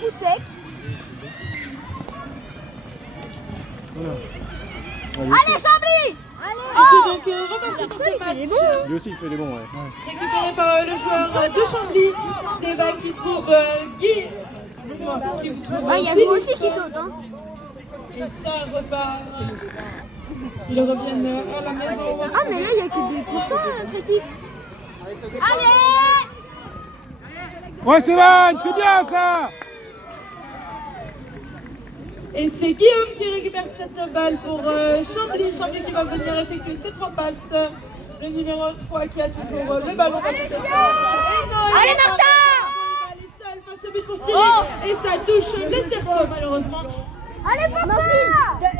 coup sec. Voilà. Allez, Chambly! Et c'est donc reparti pour ce match. Lui aussi il fait des bons, ouais. Récupéré par le joueur de Chambly. Débat qui trouve Guy. Excusez-moi, qui vous trouve Il y a Philippe. vous aussi qui saute. Hein. Et ça repart. Ils reviennent à la maison. Ah, mais là, il n'y a que 2% dans notre équipe. Allez! Ouais, Stéphane, c'est bien ça! Et c'est Guillaume qui récupère cette balle pour Chambly. Chambly qui va venir effectuer ses 3 passes. Le numéro 3 qui a toujours le ballon. Allez, Martin! Il est seul face au but pour tirer. Et ça touche le cerceau malheureusement. Allez, Martin!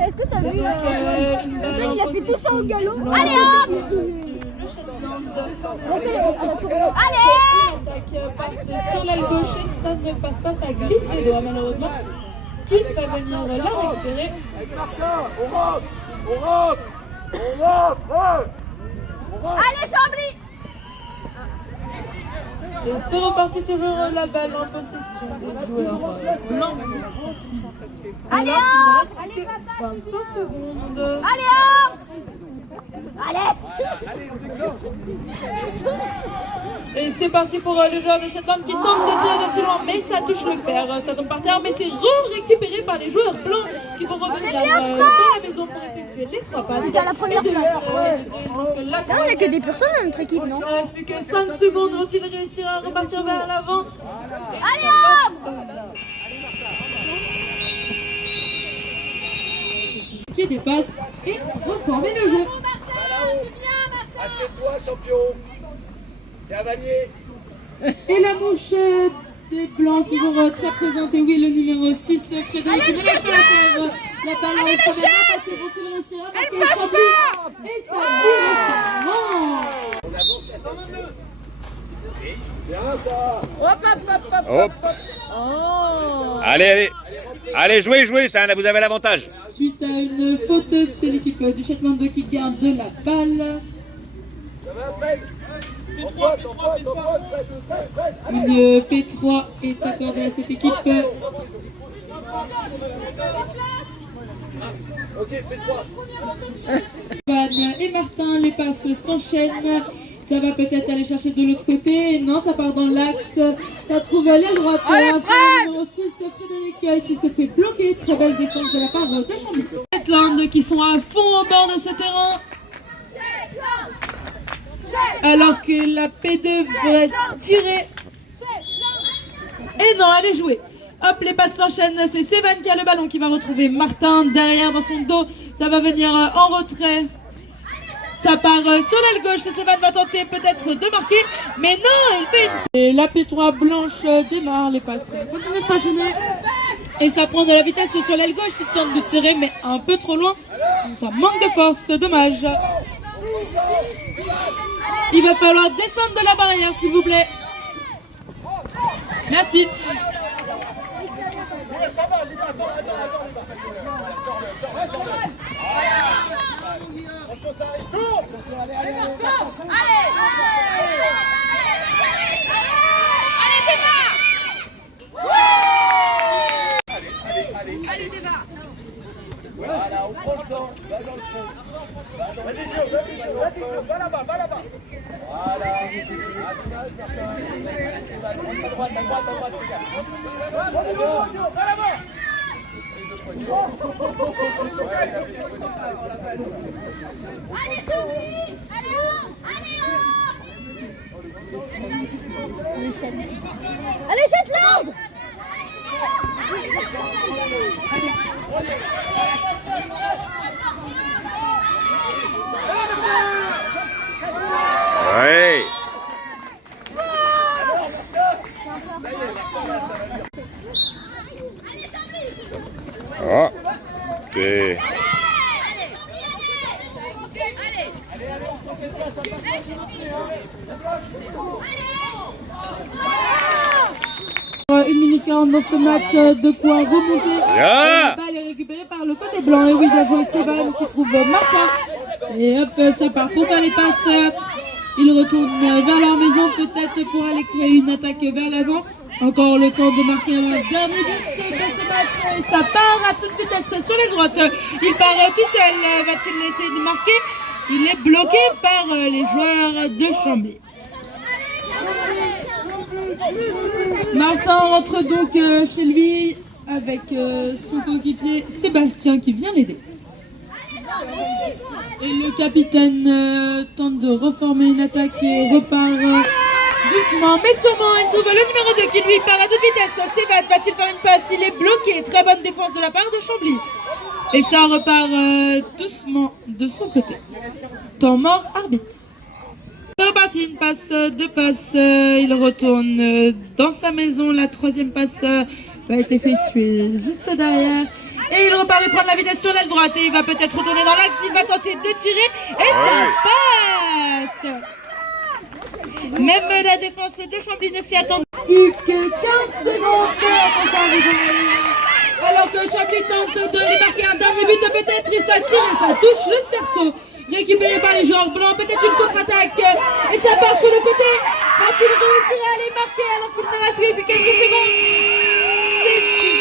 Est-ce que tu as vu Antoine, il a fait tout ça au galop. Allez Allez, hop! Le Shetland. Allez! L'attaque part sur l'aile gauche et ça ne passe pas, ça glisse des doigts malheureusement. Qui va venir la récupérer? Avec Martin, on rentre! On rentre! On rentre! Allez, Chambly! Et c'est reparti toujours la balle en possession des joueurs blancs. Allez, Alors qu'il hop! ne reste que 25 secondes. Allez, hop! Allez! Et c'est parti pour le joueur de Shetland qui tente de tirer de si loin, mais ça touche le fer, ça tombe par terre, mais c'est récupéré par les joueurs blancs qui vont revenir dans la maison pour effectuer les 3 passes. C'est à la première Et de place. donc, la Il n'y a que des personnes dans notre équipe, non? il ne reste plus que 5 secondes, vont-ils réussir à repartir vers l'avant? Allez, hop! Qui dépasse et reformer le jeu. Assieds-toi, champion! Viens, Vanier! Et la mouche des blancs qui vont très présenter, oui, le numéro 6, Frédéric, qui ne lâche pas l'affaire. La balle en est passer, vont-ils réussir à marquer Chambly? Et ça tire. On avance à 122! Bien ça! Hop. Allez, allez, jouez, ça, vous avez l'avantage. Suite à une faute, c'est l'équipe du Shetland qui garde la balle. Ça va, Fred? En pointe, Fred! Une P3 est accordée à cette équipe. Ok, P3. Van et Martin, les passes s'enchaînent. Ça va peut-être aller chercher de l'autre côté. Non, ça part dans l'axe. Ça trouve l'aile droite. Allez, numéro 6, Frédéric qui se fait bloquer. Très belle défense de la part de Chambly. Shetland qui sont à fond au bord de ce terrain. Alors que la P2 devrait tirer. Et non, elle est jouée. Hop, les passes s'enchaînent. C'est Seven qui a le ballon qui va retrouver Martin derrière dans son dos. Ça va venir en retrait. Ça part sur l'aile gauche. Seven va tenter peut-être de marquer. Mais non, il fait une... Et la P3 blanche démarre. Les passes continuent de s'enchaîner. Et ça prend de la vitesse sur l'aile gauche. Il tente de tirer, mais un peu trop loin. Ça manque de force. Dommage. Il va falloir descendre de la barrière, s'il vous plaît. Merci. Allez, débat! Voilà, on prend le temps, va dans le fond. Vas-y, Joe, va là-bas. Voilà. À l'image, certain. À droite, regarde. Va là-bas. Allez, Chambly! Allez, hop! Allez, Shetland! Ouais. Oh. C'est... Une minute 40 dans ce match, de quoi remonter. Yeah. La balle est récupérée par le côté blanc. Et oui, bien joué Seban qui trouve Martin. Et hop, ça part pour faire les passes. Ils retournent vers leur maison peut-être pour aller créer une attaque vers l'avant. Encore le temps de marquer un dernier but de ce match. Et ça part à toute vitesse sur les droites. Il part tout seul. Va-t-il essayer de marquer? Il est bloqué par les joueurs de Chambly. Martin rentre donc chez lui avec son coéquipier Sébastien qui vient l'aider. Et le capitaine tente de reformer une attaque et repart doucement mais sûrement. Il trouve le numéro 2 qui lui part à toute vitesse. Sévad va-t-il faire une passe? Il est bloqué. Très bonne défense de la part de Chambly. Et ça repart doucement de son côté. Temps mort, arbitre. C'est reparti, une passe, deux passes. Il retourne dans sa maison. La troisième passe va être effectuée juste derrière. Et il repart et prend la vitesse sur l'aile droite. Et il va peut-être retourner dans l'axe. Il va tenter de tirer. Et ça passe! Même la défense de Chambly ne s'y attend plus que 15 secondes pour ça arrive. Alors que Chambly tente de démarquer un dernier but peut-être. Et ça tire et ça touche le cerceau. Récupéré par les joueurs blancs. Peut-être une contre-attaque. Et ça part sur le côté. Va-t-il réussir à aller marquer alors qu'il ne reste que quelques secondes? C'est fini.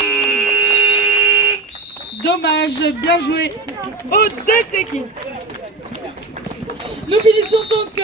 Dommage, bien joué aux deux équipes. Nous finissons donc